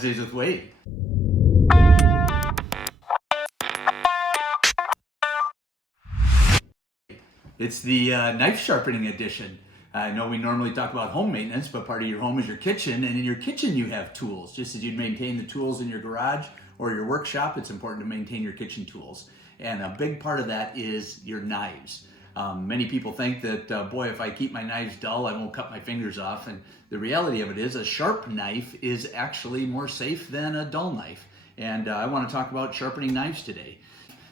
Wednesdays with Wade. It's the knife sharpening edition. I know we normally talk about home maintenance, but part of your home is your kitchen, and in your kitchen you have tools. Just as you'd maintain the tools in your garage or your workshop, it's important to maintain your kitchen tools. And a big part of that is your knives. Many people think that, boy, if I keep my knives dull, I won't cut my fingers off. And the reality of it is a sharp knife is actually more safe than a dull knife. And I want to talk about sharpening knives today.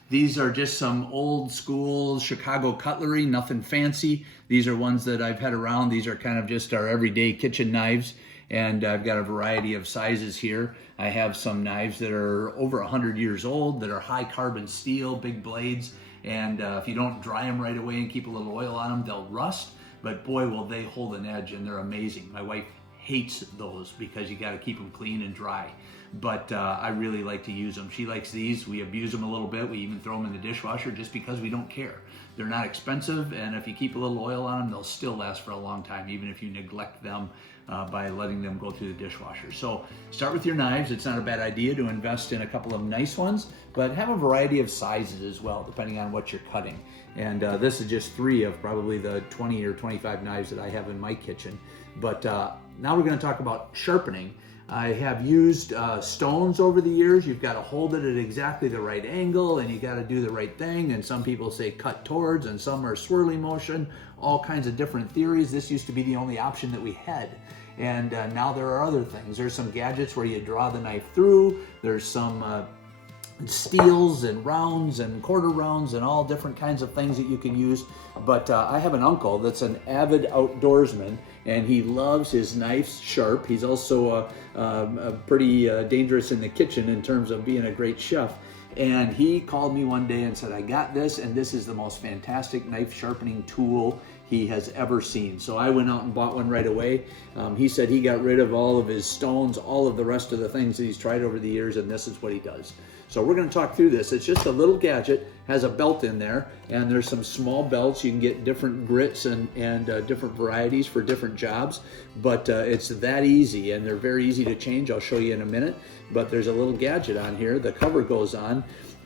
These are just some old school Chicago cutlery, nothing fancy. These are ones that I've had around. These are kind of just our everyday kitchen knives. And I've got a variety of sizes here. I have some knives that are over 100 years old, that are high carbon steel, big blades. And if you don't dry them right away and keep a little oil on them, they'll rust. But boy, will they hold an edge, and they're amazing. My wife hates those because you got to keep them clean and dry. But I really like to use them. She likes these. We abuse them a little bit. We even throw them in the dishwasher just because we don't care. They're not expensive, and if you keep a little oil on them, they'll still last for a long time, even if you neglect them by letting them go through the dishwasher. So start with your knives. It's not a bad idea to invest in a couple of nice ones, but have a variety of sizes as well, depending on what you're cutting. And this is just 3 of probably the 20 or 25 knives that I have in my kitchen. But now we're going to talk about sharpening. I have used stones over the years. You've got to hold it at exactly the right angle, and you got to do the right thing. And some people say cut towards, and some are swirly motion, all kinds of different theories. This used to be the only option that we had. And now there are other things. There's some gadgets where you draw the knife through. There's some steels and rounds and quarter rounds and all different kinds of things that you can use. But I have an uncle that's an avid outdoorsman, and he loves his knives sharp. He's also pretty dangerous in the kitchen in terms of being a great chef. And he called me one day and said, I got this, and this is the most fantastic knife sharpening tool he has ever seen. So I went out and bought one right away. He said he got rid of all of his stones, all of the rest of the things that he's tried over the years, and this is what he does. So we're going to talk through this. It's just a little gadget, has a belt in there, and there's some small belts. You can get different grits and different varieties for different jobs, but it's that easy, and they're very easy to change. I'll show you in a minute, but there's a little gadget on here. The cover goes on,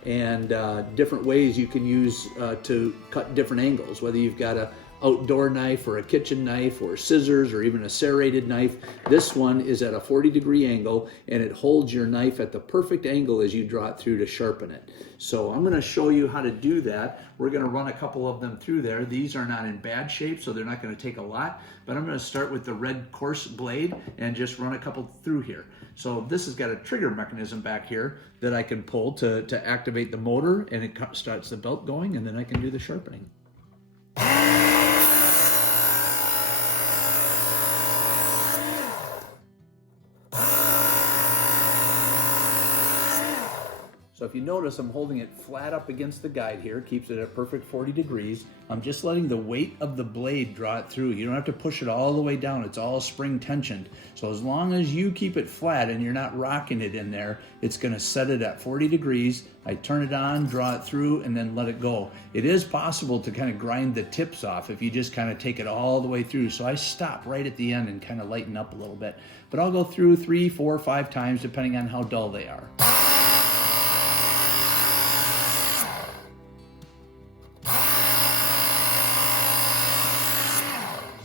and different ways you can use to cut different angles, whether you've got a outdoor knife or a kitchen knife or scissors or even a serrated knife. This one is at a 40-degree angle, and it holds your knife at the perfect angle as you draw it through to sharpen it. So I'm going to show you how to do that. We're going to run a couple of them through there. These are not in bad shape, so they're not going to take a lot, but I'm going to start with the red coarse blade and just run a couple through here. So this has got a trigger mechanism back here that I can pull to activate the motor, and it starts the belt going, and then I can do the sharpening. So if you notice, I'm holding it flat up against the guide here, keeps it at perfect 40 degrees. I'm just letting the weight of the blade draw it through. You don't have to push it all the way down. It's all spring tensioned. So as long as you keep it flat and you're not rocking it in there, it's gonna set it at 40 degrees. I turn it on, draw it through, and then let it go. It is possible to kind of grind the tips off if you just kind of take it all the way through. So I stop right at the end and kind of lighten up a little bit. But I'll go through 3, 4, 5 times depending on how dull they are.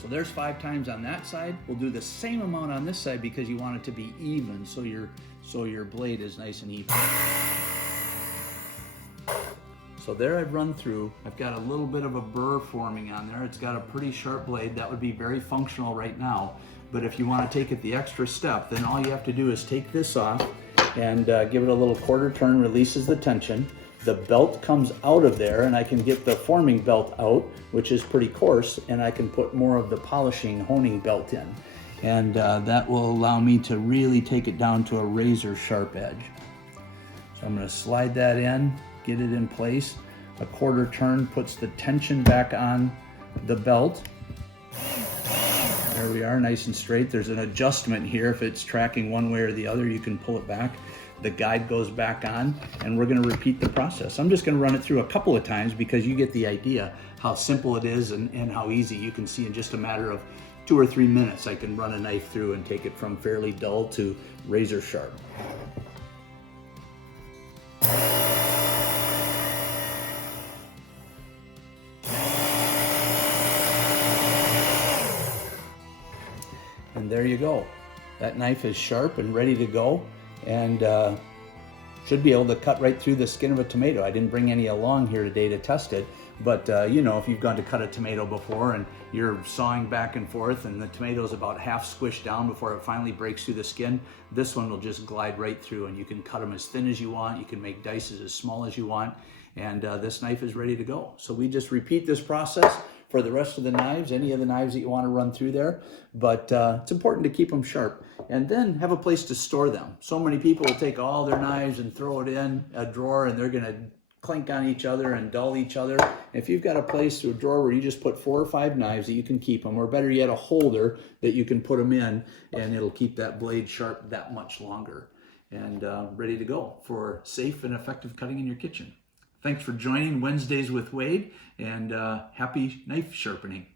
So there's 5 times on that side. We'll do the same amount on this side because you want it to be even, so your blade is nice and even. So there I've run through. I've got a little bit of a burr forming on there. It's got a pretty sharp blade. That would be very functional right now. But if you want to take it the extra step, then all you have to do is take this off and give it a little quarter turn, releases the tension. The belt comes out of there, and I can get the forming belt out, which is pretty coarse, and I can put more of the polishing, honing belt in. And that will allow me to really take it down to a razor sharp edge. So I'm going to slide that in, get it in place. A quarter turn puts the tension back on the belt. There we are, nice and straight. There's an adjustment here. If it's tracking one way or the other, you can pull it back. The guide goes back on, and we're going to repeat the process. I'm just going to run it through a couple of times because you get the idea how simple it is and how easy. You can see in just a matter of 2 or 3 minutes, I can run a knife through and take it from fairly dull to razor sharp. And there you go. That knife is sharp and ready to go, and should be able to cut right through the skin of a tomato. I didn't bring any along here today to test it, but you know, if you've gone to cut a tomato before and you're sawing back and forth and the tomato's about half squished down before it finally breaks through the skin, this one will just glide right through, and you can cut them as thin as you want. You can make dices as small as you want, and this knife is ready to go. So we just repeat this process for the rest of the knives, any of the knives that you want to run through there, but it's important to keep them sharp and then have a place to store them. So many people will take all their knives and throw it in a drawer, and they're going to clink on each other and dull each other. If you've got a place to a drawer where you just put 4 or 5 knives that you can keep them, or better yet, a holder that you can put them in, and it'll keep that blade sharp that much longer and ready to go for safe and effective cutting in your kitchen. Thanks for joining Wednesdays with Wade, and happy knife sharpening.